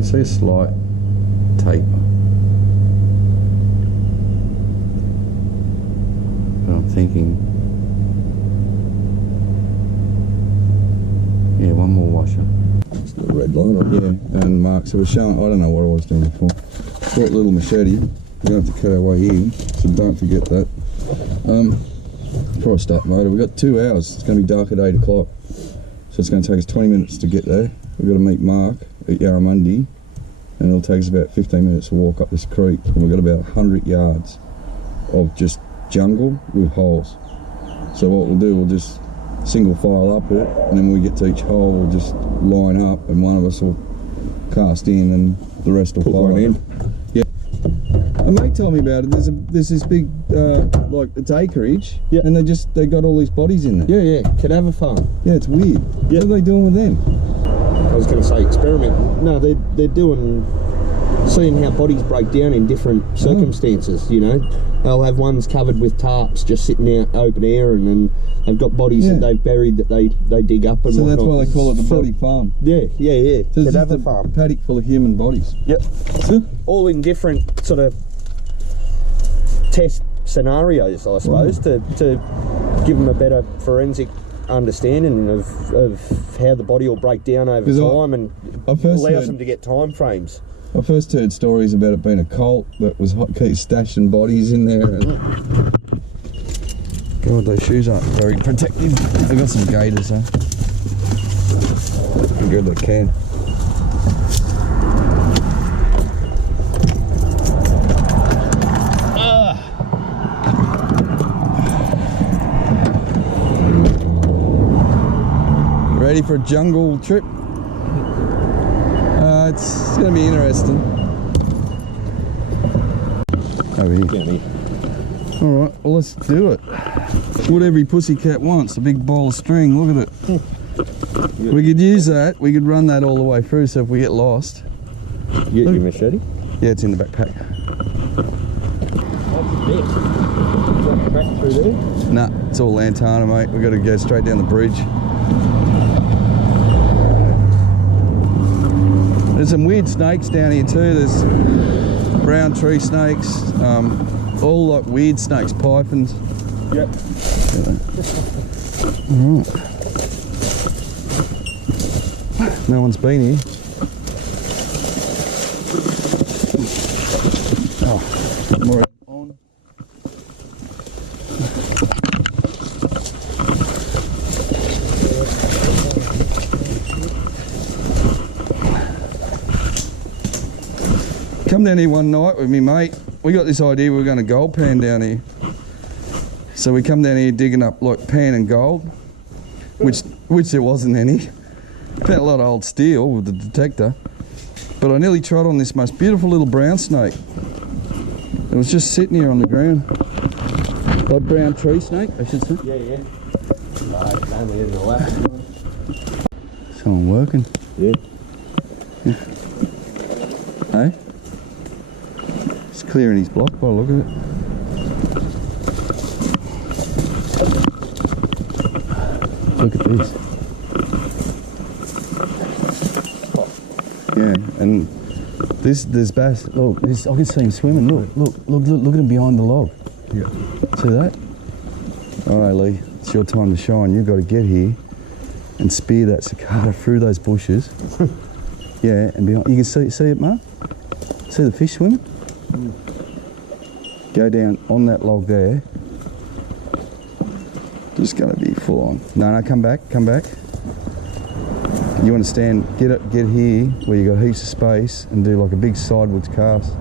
can see a slight taper. But I'm thinking, yeah, one more washer. Still a red line on it. Yeah, and Mark, so we're showing, I don't know what I was doing before. Short little machete. We're going to have to cut our way in, so don't forget that. Before I start motor, we've got 2 hours. It's going to be dark at 8 o'clock. So it's going to take us 20 minutes to get there. We've got to meet Mark at Yarramundi, and it'll take us about 15 minutes to walk up this creek. And we've got about 100 yards of just jungle with holes. So what we'll do, we'll just single file up it, and then when we get to each hole, we'll just line up, and one of us will cast in, and the rest will follow in. Yeah. A mate told me about it. There's this big like it's acreage, yeah, and they got all these bodies in there. Yeah, cadaver farm. Yeah, it's weird. Yeah. What are they doing with them? I was going to say experiment. No, they're doing, seeing how bodies break down in different circumstances. You know, they'll have ones covered with tarps just sitting out open air, and then they've got bodies that they've buried that they dig up and so whatnot. That's why they call it the body farm. Yeah. So it's cadaver just farm. a paddock full of human bodies. Yep. All in different sort of test scenarios, I suppose, to give them a better forensic understanding of how the body will break down over time, and allows them to get time frames. I first heard stories about it being a cult that was keep stashing bodies in there. And God, those shoes aren't very protective. They've got some gaiters, huh? Good they can. Ready for a jungle trip? It's going to be interesting. Over here. Alright, well let's do it. What every pussycat wants, a big ball of string, look at it. We could use that, we could run that all the way through, so if we get lost. You get your machete? Yeah, it's in the backpack. Back through there? Nah, it's all lantana, mate. We've got to go straight down the bridge. There's some weird snakes down here too. There's brown tree snakes, all like weird snakes, pythons. Yep. Right. No one's been here. Oh, more on. Come down here one night with me, mate. We got this idea we were going to gold pan down here. So we come down here digging up like pan and gold, which there wasn't any. Found a lot of old steel with the detector. But I nearly trod on this most beautiful little brown snake. It was just sitting here on the ground. Like brown tree snake, I should say. Yeah. Only in the lap. Someone working. Yeah. Hey? He's clearing his block by the look of it. Look at this. Yeah, and there's bass. Look, I can see him swimming. Look at him behind the log. Yeah. See that? All right, Lee, it's your time to shine. You've got to get here and spear that cicada through those bushes. Yeah, and behind. You can see it, Mark? See the fish swimming? Go down on that log there. Just gonna be full on. No, come back. You want to stand, get here where you got heaps of space and do like a big sideways cast.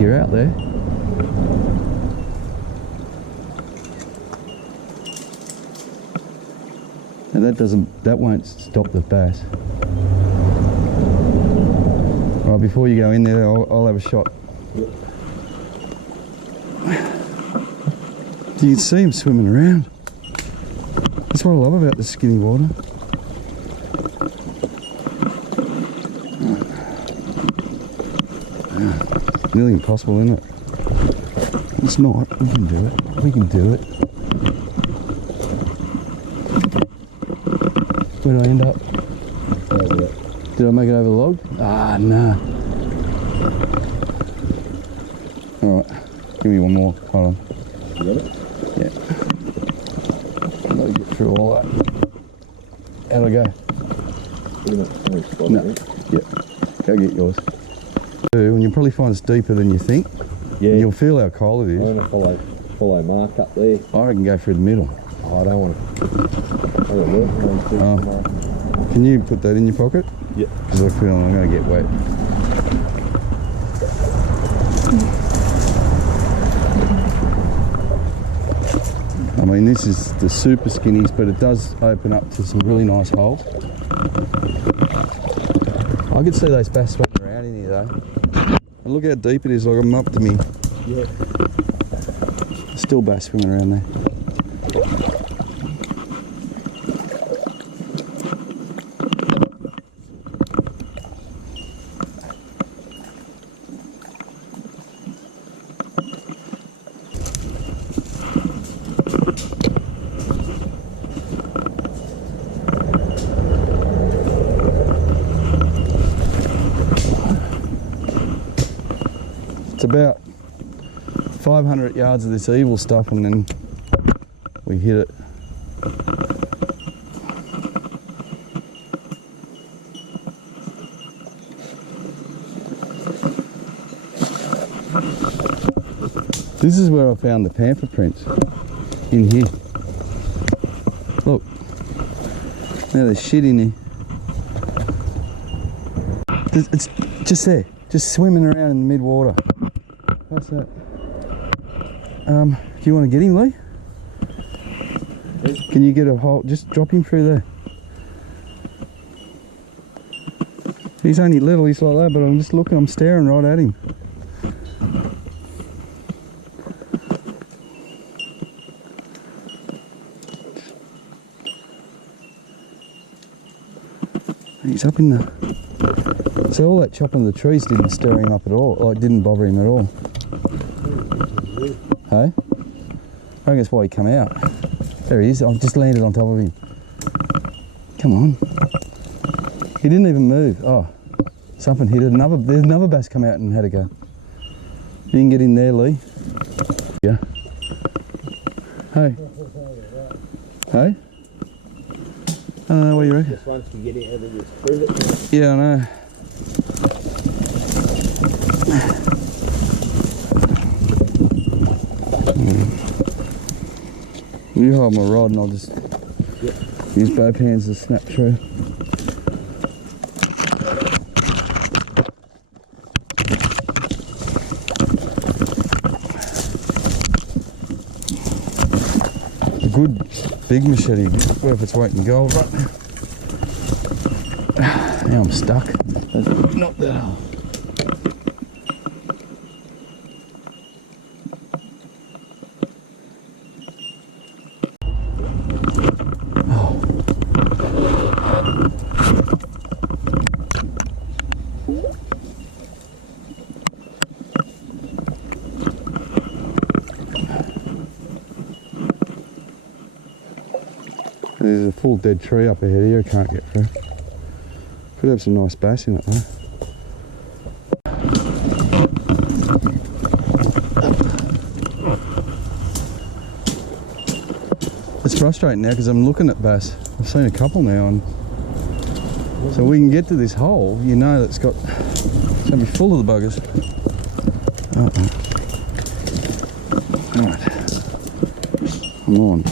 You're out there. And that won't stop the bass. Right, before you go in there, I'll have a shot. Yep. You can see him swimming around. That's what I love about the skinny water. Nearly impossible, isn't it? It's not. We can do it. We can do it. Where did I end up? Did I make it over the log? Ah, nah. Alright, give me one more. Hold on. You got it? Yeah. I'll get through all that. How'd I go? Pretty much the same spot, No. I think. Yep. Go get yours. And you'll probably find it's deeper than you think. Yeah. And you'll feel how cold it I'm is. going to follow Mark up there. I reckon go through the middle. Oh, I don't want to. Oh. Can you put that in your pocket? Yep. Because I feel I'm going to get wet. I mean, this is the super skinnies, but it does open up to some really nice holes. I could see those bass swimming around in here though. And look how deep it is, like I'm up to me. Yeah. Still bass swimming around there. It's about 500 yards of this evil stuff and then we hit it. This is where I found the panther prints, in here. Look, now there's shit in here. It's just there, just swimming around in the mid-water. What's that? Do you want to get him, Lee? Yes. Can you get a hold? Just drop him through there. He's only little, he's like that, but I'm just looking, I'm staring right at him. He's up in the... So all that chopping of the trees didn't stir him up at all, like didn't bother him at all. Hey? I reckon that's why he come out. There he is, I've just landed on top of him. Come on. He didn't even move. Oh, something hit it. There's another bass come out and had a go. You can get in there, Lee. Yeah. Hey. Hey? I don't know, what do you reckon? Just once you get it out of this privet. Yeah, I know. You hold my rod and I'll just use both hands to snap through. A good big machete, worth its weight in gold, right? Now I'm stuck. Not that hole. There's a full dead tree up ahead here I can't get through. Could have some nice bass in it though. It's frustrating now because I'm looking at bass. I've seen a couple now and so we can get to this hole, you know that it's going to be full of the buggers. Alright. I'm on.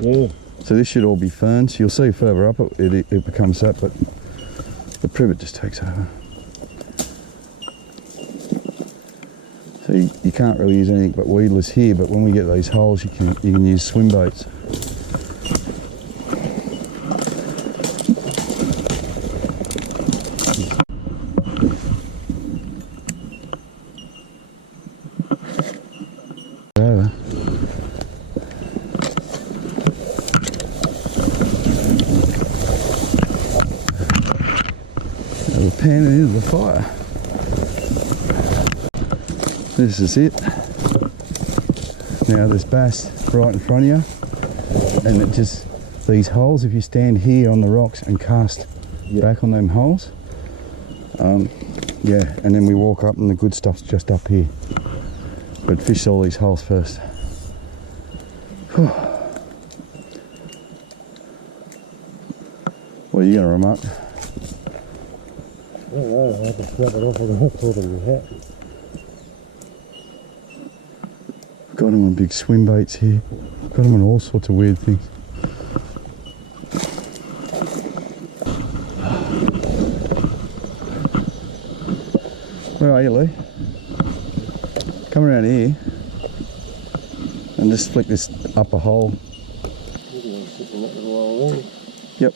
Yeah. So this should all be ferns. You'll see further up it becomes that, but the privet just takes over. So you can't really use anything but weedless here, but when we get these holes you can use swim boats. Over. Pan it into the fire. This is it. Now there's bass right in front of you, and it just, these holes, if you stand here on the rocks and cast back on them holes, yeah, and then we walk up and the good stuff's just up here. But fish all these holes first. Whew. What are you going to remark? I don't know, I had to snap it off with a hook cord in your hat. Got them on big swim baits here. Got them on all sorts of weird things. Where are you, Lee? Come around here and just flick this upper hole. Yep.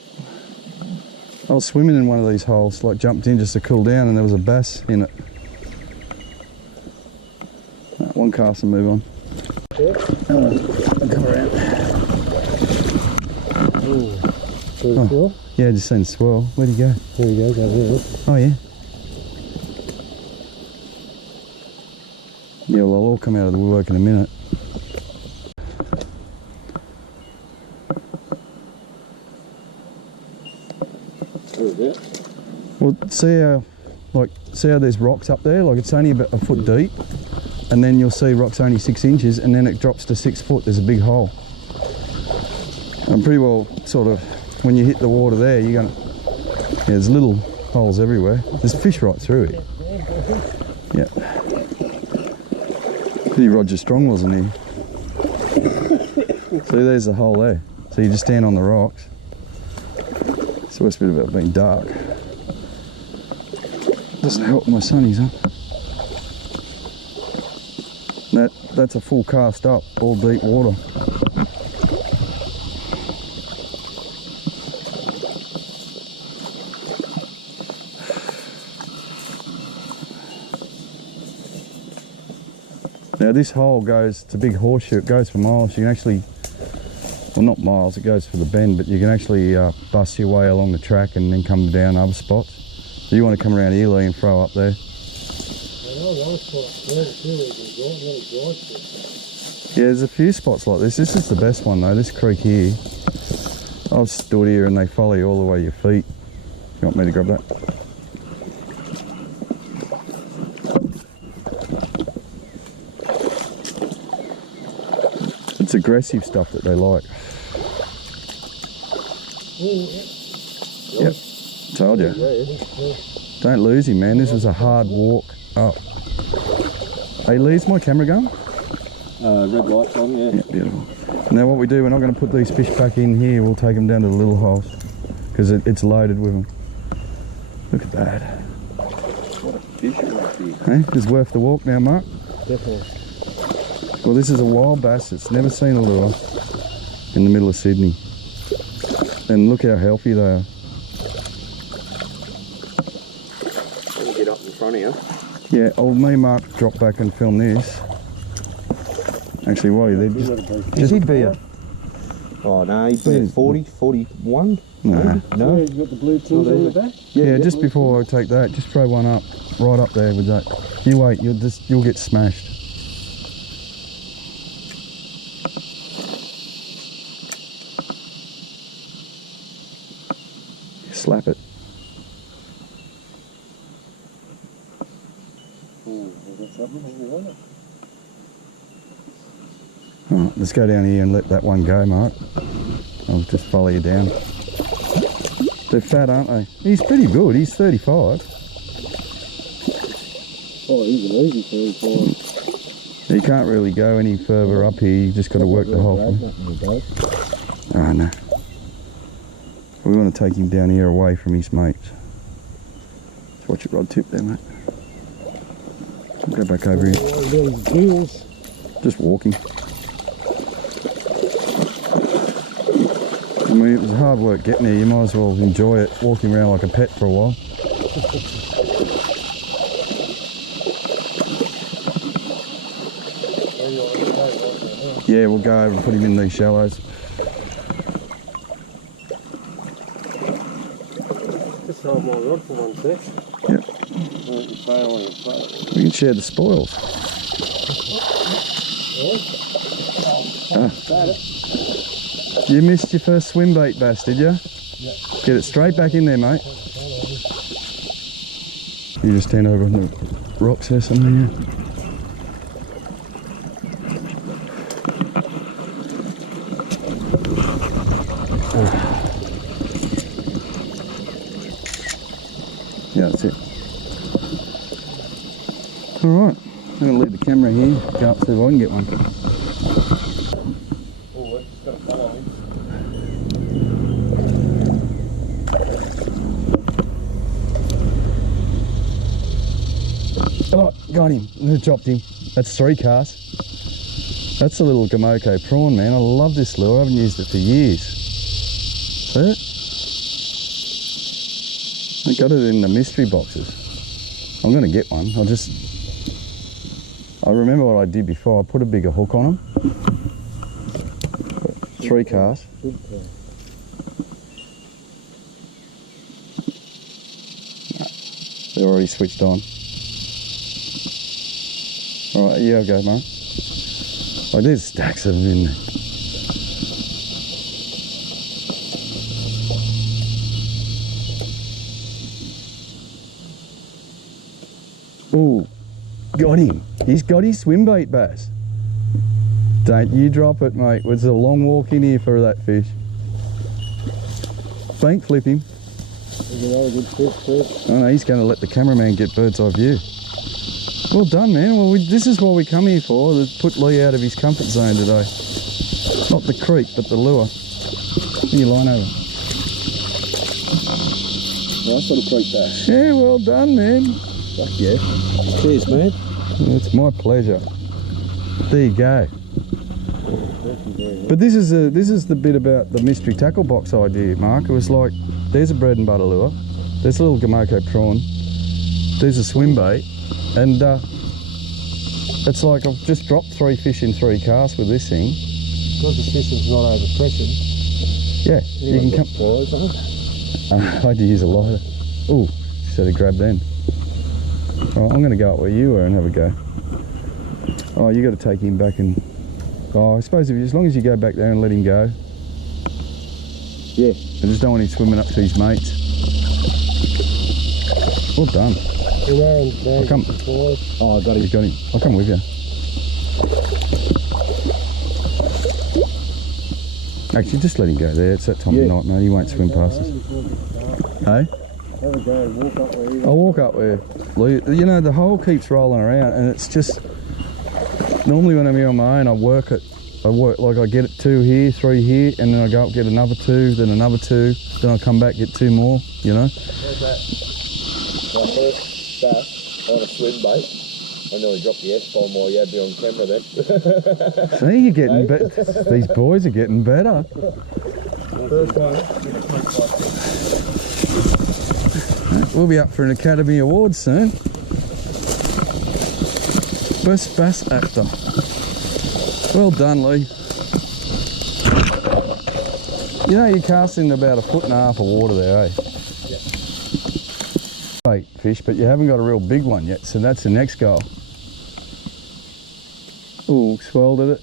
I was swimming in one of these holes, like jumped in just to cool down, and there was a bass in it. One cast and move on. Yeah. Come around. Oh. Swirl? Yeah, just seen swirl. Where'd he go? There he goes, over there. Oh yeah. Yeah, well, they'll all come out of the woodwork in a minute. Well, see how there's rocks up there? Like, it's only about a foot deep, and then you'll see rocks only 6 inches, and then it drops to 6 foot. There's a big hole. And pretty well, sort of, when you hit the water there, you're gonna. Yeah, there's little holes everywhere. There's fish right through it. Yeah. Pretty Roger Strong, wasn't he? See, there's a hole there. So you just stand on the rocks. It's the worst bit about being dark. Doesn't help my sunnies, huh? That's a full cast up, all deep water. Now this hole goes, it's a big horseshoe, it goes for miles. You can actually, well not miles, it goes for the bend, but you can actually bust your way along the track and then come down other spots. So you want to come around here, Lee, and throw up there. Yeah, there's a few spots like this. This is the best one though, this creek here. I've stood here and they follow you all the way to your feet. You want me to grab that? It's aggressive stuff that they like. Yep, told you. Don't lose him, man. This was a hard walk up. Hey, Lee's my camera going? Red light's on, yeah. Yeah, beautiful. Now what we do, we're not going to put these fish back in here. We'll take them down to the little holes because it's loaded with them. Look at that. What a fish right here. Hey, it's worth the walk now, Mark. Definitely. Well, this is a wild bass. It's never seen a lure in the middle of Sydney. And look how healthy they are. Let me get up in front of you. Yeah, old me, Mark, drop back and film this. Actually, while you're there, just he'd be a... Oh no, he'd be 40, 41. Nah. No. He's got the blue tins on the back. Yeah, just before I take that, just throw one up, right up there with that. You wait, you'll get smashed. Slap it. Alright, let's go down here and let that one go, Mark. I'll just follow you down. They're fat, aren't they? He's pretty good, he's 35. Oh, he's an easy 35. You can't really go any further up here, you just got to work the whole thing. Oh no. We want to take him down here away from his mates. Just watch your rod tip there, mate. I'll go back over here. Just walking. I mean, it was hard work getting there. You might as well enjoy it, walking around like a pet for a while. Yeah, we'll go over and put him in these shallows. Just hold my rod for 1 sec. Yep. tail on your plate. We can share the spoils. You missed your first swim bait bass, did you? Yeah. Get it straight back in there, mate. You just stand over on the rocks there somewhere, yeah. Yeah, that's it. Alright, I'm going to leave the camera here, go up see if I can get one. Oh, it's got to follow him. Oh, got him. I dropped him. That's 3 casts. That's a little Gamoko prawn, man. I love this lure. I haven't used it for years. See it? I got it in the mystery boxes. I'm going to get one. I remember what I did before. I put a bigger hook on them. 3 casts. Good cast. They're already switched on. Alright, yeah, I'll go, mate. Oh, there's stacks of them in there. Ooh, got him. He's got his swim bait bass. Don't you drop it, mate. It's a long walk in here for that fish. Bank flip him. There's another good fish too. Oh no, he's going to let the cameraman get bird's eye view. Well done, man. Well, this is what we come here for, to put Lee out of his comfort zone today. Not the creek, but the lure. Bring your line over. Nice little creek bass. Yeah, well done, man. Fuck yeah. Cheers, man. It's my pleasure. There you go. But this is the bit about the mystery tackle box idea, Mark. It was like, there's a bread and butter lure, there's a little Gamoko prawn, there's a swim bait, and it's like I've just dropped 3 fish in 3 casts with this thing. Because the system's not overpressured. Yeah, you can come. Pliers, I had to use a lighter. Ooh, should have grabbed then. All right, I'm going to go up where you were and have a go. Oh, you got to take him back and. Oh, I suppose as long as you go back there and let him go. Yeah. I just don't want him swimming up to his mates. Well done. I'll come. Oh, I got him. He's got him. I'll come with you. Actually, just let him go there. It's that time of night, mate. He won't swim past us. Hey? Have a go, walk up where you I'll walk up where, you know, the hole keeps rolling around, and it's just, normally when I'm here on my own, I work, like I get 2 here, 3 here, and then I go up, get another 2, then another 2, then I come back, get 2 more, you know? Where's that? My first bass on a swim bait. I nearly dropped the S-bomb while you had me on camera then. See, you're getting better. These boys are getting better. First one. We'll be up for an Academy Award soon. Best bass actor. Well done, Lee. You know, you're casting about 1.5 foot of water there, eh? Yeah. Bait fish, but you haven't got a real big one yet, so that's the next goal. Ooh, swelled at it.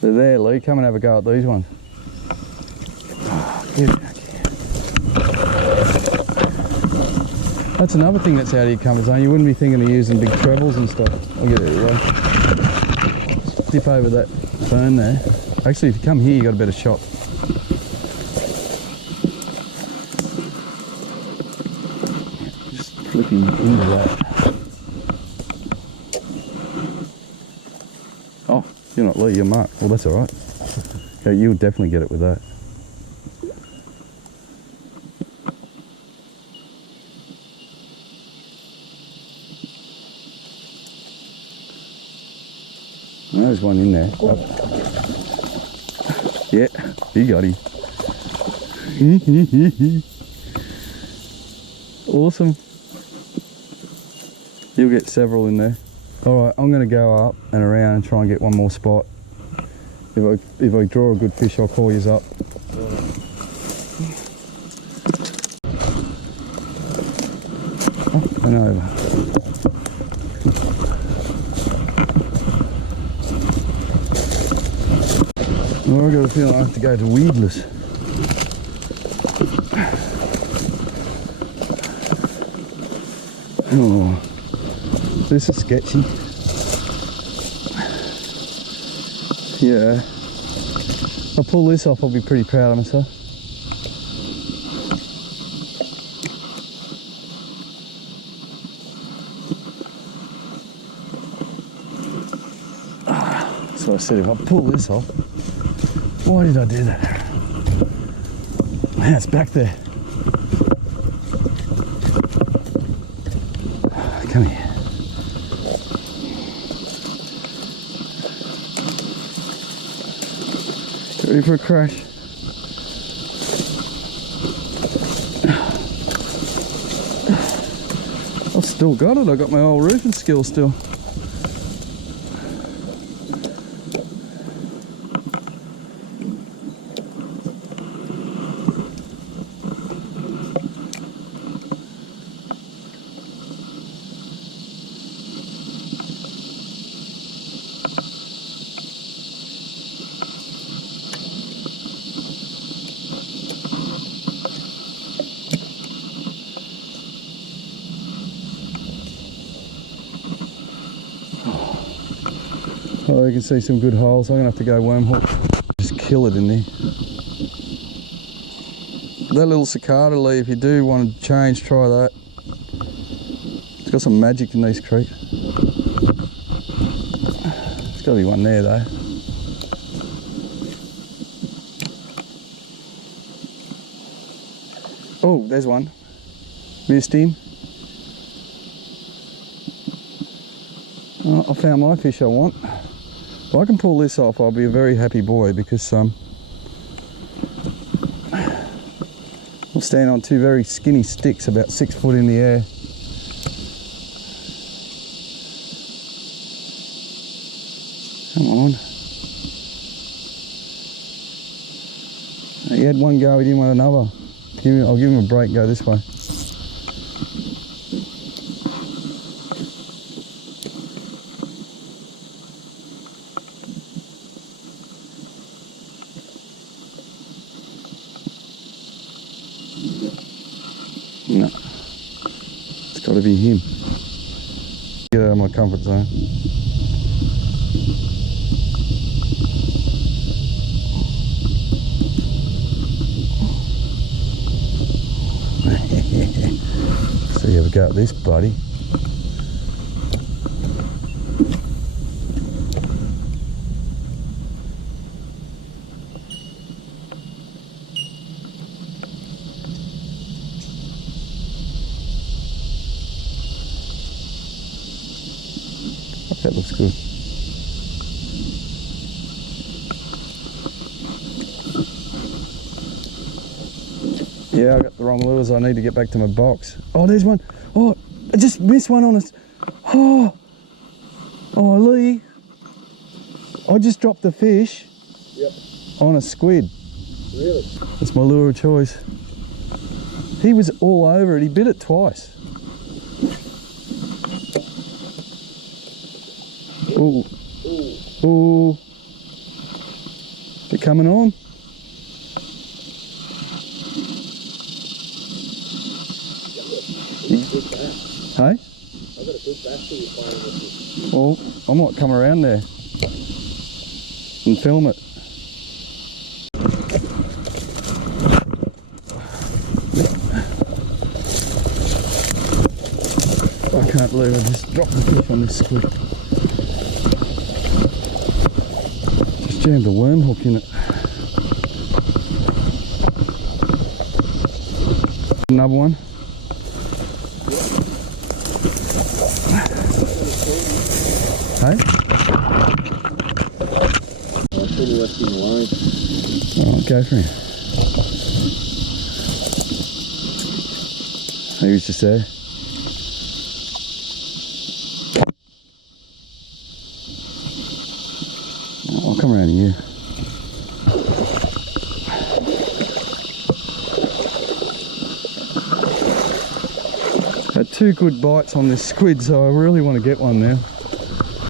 They're there, Lee. Come and have a go at these ones. Oh, get it back here. That's another thing that's out of your comfort zone. You wouldn't be thinking of using big trebles and stuff. I'll get it away. Dip over that fern there. Actually, if you come here, you got a better shot. Just flipping into that. Oh, you're not Lee, you're Mark. Well, that's all right. Yeah, you'll definitely get it with that. There's one in there. Oh. Yeah, you got him. Awesome. You'll get several in there. All right, I'm going to go up and around and try and get one more spot. If I draw a good fish, I'll call you up. Up and over. Oh, I got a feeling I have to go to weedless. Oh, this is sketchy. Yeah, if I pull this off, I'll be pretty proud of myself. So I said, if I pull this off, why did I do that? Man, it's back there. Come here. Get ready for a crash. I've still got it. I got my old roofing skills still. Oh, you can see some good holes. I'm gonna have to go worm hook. Just kill it in there. That little cicada lee, if you do want to change, try that. It's got some magic in these creeks. There's got to be one there though. Oh, there's one. Missed him. Oh, I found my fish I want. If I can pull this off, I'll be a very happy boy because I'll stand on two very skinny sticks about 6 foot in the air. Come on. He had one go, he didn't want another. I'll give him a break, go this way. No, it's got to be him. Get out of my comfort zone. So you have a go at this, buddy. That looks good. Yeah, I got the wrong lures. I need to get back to my box. Oh, there's one. Oh, I just missed one on us. Oh, Lee. I just dropped the fish. Yep. On a squid. Really? That's my lure of choice. He was all over it. He bit it twice. Ooh. Ooh. Ooh. They're coming on. Hey? I've got a good bass for you playing with this. Well, I might come around there and film it. I can't believe I just dropped the fish on this squid. Just jammed a worm hook in it. Another one. Hey? I'll probably left him alone. Alright, go for him. He was just there. I'll come around here. Had 2 good bites on this squid, so I really want to get one now.